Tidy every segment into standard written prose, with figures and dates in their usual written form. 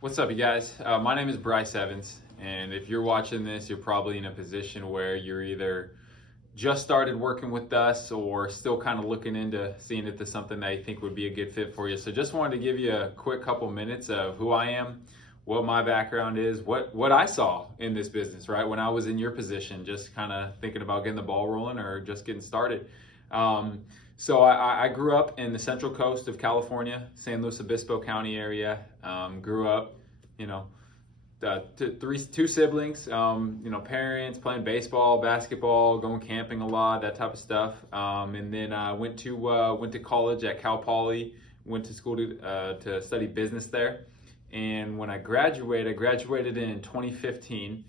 What's up, you guys? My name is Bryce Evans, and if you're watching this, you're probably in a position where you're either just started working with us or still kind of looking into seeing if there's something that you think would be a good fit for you. So just wanted to give you a quick couple minutes of who I am, what my background is, what I saw in this business, right? When I was in your position, just kind of thinking about getting the ball rolling or just getting started. Um, so I grew up in the central coast of California, San Luis Obispo County area. Grew up, you know, two siblings, parents playing baseball, basketball, going camping a lot, that type of stuff. And then I went to college at Cal Poly, went to school to study business there. And when I graduated in 2015.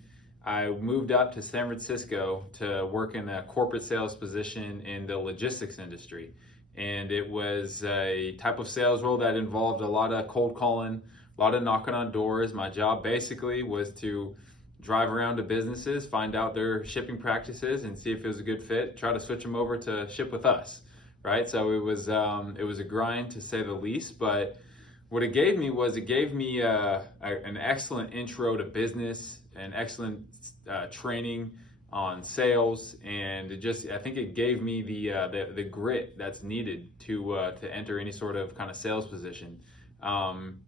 I moved up to San Francisco to work in a corporate sales position in the logistics industry. And it was a type of sales role that involved a lot of cold calling, a lot of knocking on doors. My job basically was to drive around to businesses, find out their shipping practices, and see if it was a good fit. Try to switch them over to ship with us, right? So it was a grind to say the least. But what it gave me an excellent intro to business, an excellent training on sales, and I think it gave me the grit that's needed to enter any sort of kind of sales position. And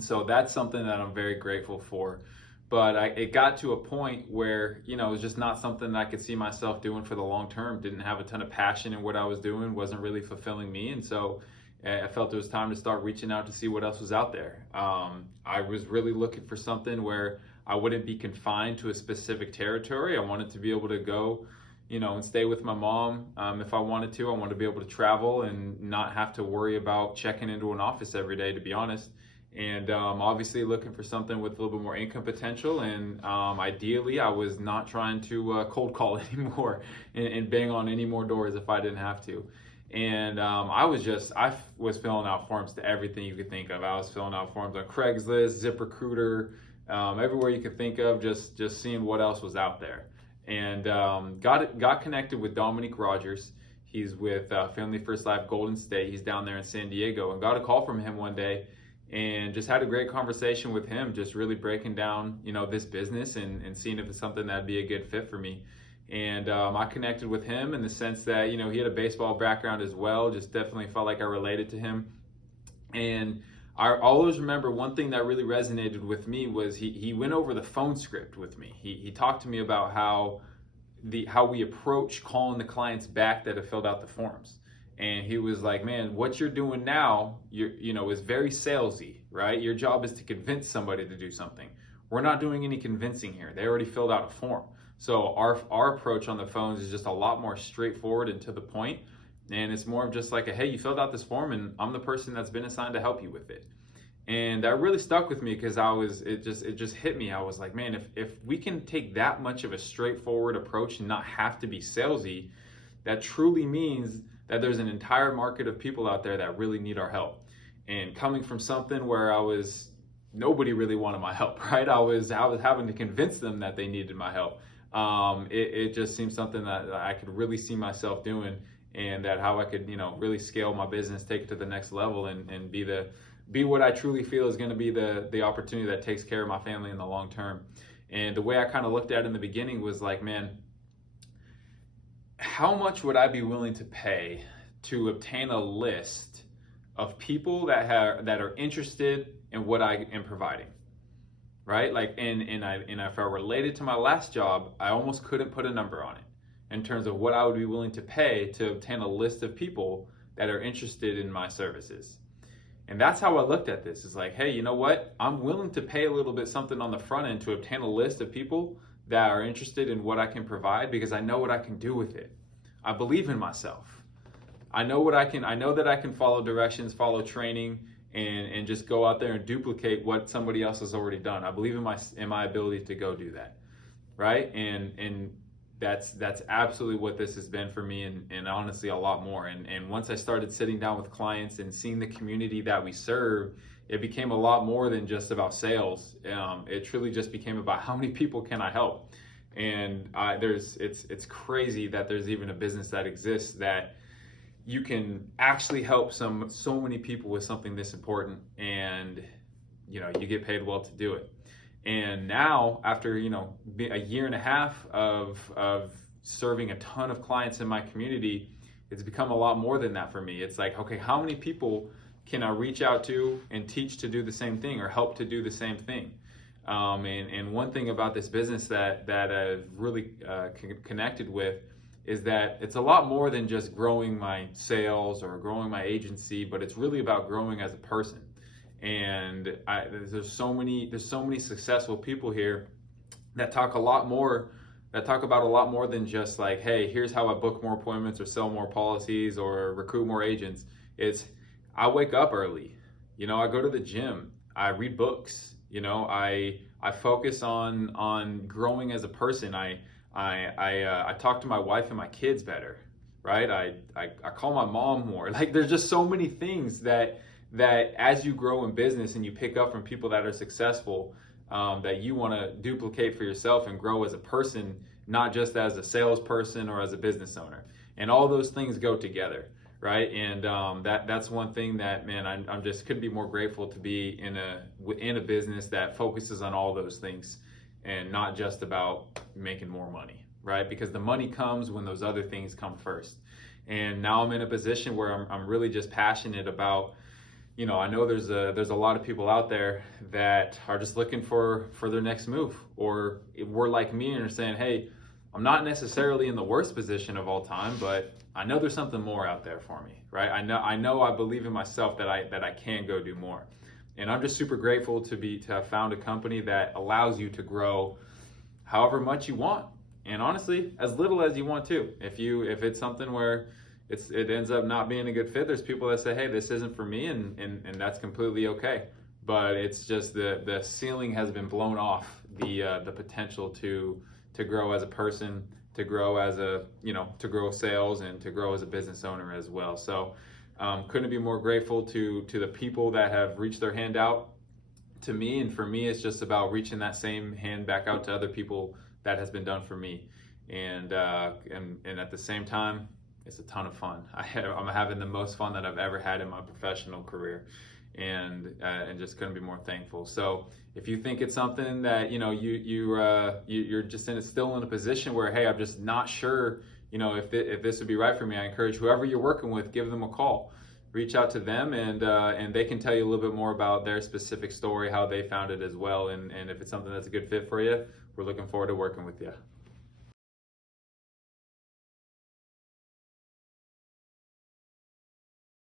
so that's something that I'm very grateful for. But it got to a point where, it was just not something that I could see myself doing for the long term. Didn't have a ton of passion in what I was doing, wasn't really fulfilling me. And so I felt it was time to start reaching out to see what else was out there. I was really looking for something where I wouldn't be confined to a specific territory. I wanted to be able to go, and stay with my mom if I wanted to. I wanted to be able to travel and not have to worry about checking into an office every day, to be honest. And obviously looking for something with a little bit more income potential. And ideally, I was not trying to cold call anymore and bang on any more doors if I didn't have to. And I was filling out forms to everything you could think of. I was filling out forms on Craigslist, ZipRecruiter, everywhere you could think of, just seeing what else was out there. And got connected with Dominique Rogers. He's with Family First Life Golden State. He's down there in San Diego, and got a call from him one day, and just had a great conversation with him, just really breaking down, this business and seeing if it's something that'd be a good fit for me. And I connected with him in the sense that, he had a baseball background as well, just definitely felt like I related to him. And I always remember one thing that really resonated with me was he went over the phone script with me. He talked to me about how we approach calling the clients back that have filled out the forms. And he was like, man, what you're doing now, is very salesy, right? Your job is to convince somebody to do something. We're not doing any convincing here. They already filled out a form. So our approach on the phones is just a lot more straightforward and to the point. And it's more of just like, hey, you filled out this form and I'm the person that's been assigned to help you with it. And that really stuck with me because it just hit me. I was like, man, if we can take that much of a straightforward approach and not have to be salesy, that truly means that there's an entire market of people out there that really need our help. And coming from something where nobody really wanted my help, right? I was having to convince them that they needed my help. It just seemed something that I could really see myself doing, and that how I could, really scale my business, take it to the next level, and be what I truly feel is going to be the opportunity that takes care of my family in the long term. And the way I kind of looked at it in the beginning was like, man, how much would I be willing to pay to obtain a list of people that are interested in what I am providing? Right? Like, and if I related to my last job, I almost couldn't put a number on it in terms of what I would be willing to pay to obtain a list of people that are interested in my services. And that's how I looked at this. It's like, hey, you know what? I'm willing to pay a little bit something on the front end to obtain a list of people that are interested in what I can provide, because I know what I can do with it. I believe in myself. I know that I can follow directions, follow training, and just go out there and duplicate what somebody else has already done. I believe in my ability to go do that, right? And that's absolutely what this has been for me, and honestly a lot more. And once I started sitting down with clients and seeing the community that we serve, it became a lot more than just about sales. It truly just became about how many people can I help. And it's crazy that there's even a business that exists that you can actually help so many people with something this important. And you get paid well to do it. And now, after a year and a half of serving a ton of clients in my community, it's become a lot more than that for me. It's like, okay, how many people can I reach out to and teach to do the same thing or help to do the same thing? And one thing about this business that I've really connected with is that it's a lot more than just growing my sales or growing my agency, but it's really about growing as a person. And there's so many successful people here that talk about a lot more than just like, hey, here's how I book more appointments or sell more policies or recruit more agents. It's, I wake up early, I go to the gym, I read books, I focus on growing as a person. I talk to my wife and my kids better, right? I call my mom more. Like, there's just so many things that as you grow in business and you pick up from people that are successful, that you want to duplicate for yourself and grow as a person, not just as a salesperson or as a business owner. And all those things go together, right? And that's one thing that, man, I'm just couldn't be more grateful to be in a business that focuses on all those things and not just about making more money, right? Because the money comes when those other things come first. And now I'm in a position where I'm really just passionate about, I know there's a lot of people out there that are just looking for their next move, or were like me and are saying, hey, I'm not necessarily in the worst position of all time, but I know there's something more out there for me, right? I believe in myself that I can go do more. And I'm just super grateful to have found a company that allows you to grow however much you want, and honestly, as little as you want to. If it's something where it ends up not being a good fit, there's people that say, hey, this isn't for me, and that's completely okay. But it's just the ceiling has been blown off the potential to grow as a person, to grow as to grow sales, and to grow as a business owner as well. So couldn't be more grateful to the people that have reached their hand out to me. And for me, it's just about reaching that same hand back out to other people that has been done for me. And at the same time, it's a ton of fun. I'm having the most fun that I've ever had in my professional career, and just couldn't be more thankful. So if you think it's something that you're just still in a position where, hey, I'm just not sure, if this would be right for me, I encourage whoever you're working with, give them a call, reach out to them, and they can tell you a little bit more about their specific story, how they found it as well, and if it's something that's a good fit for you, we're looking forward to working with you.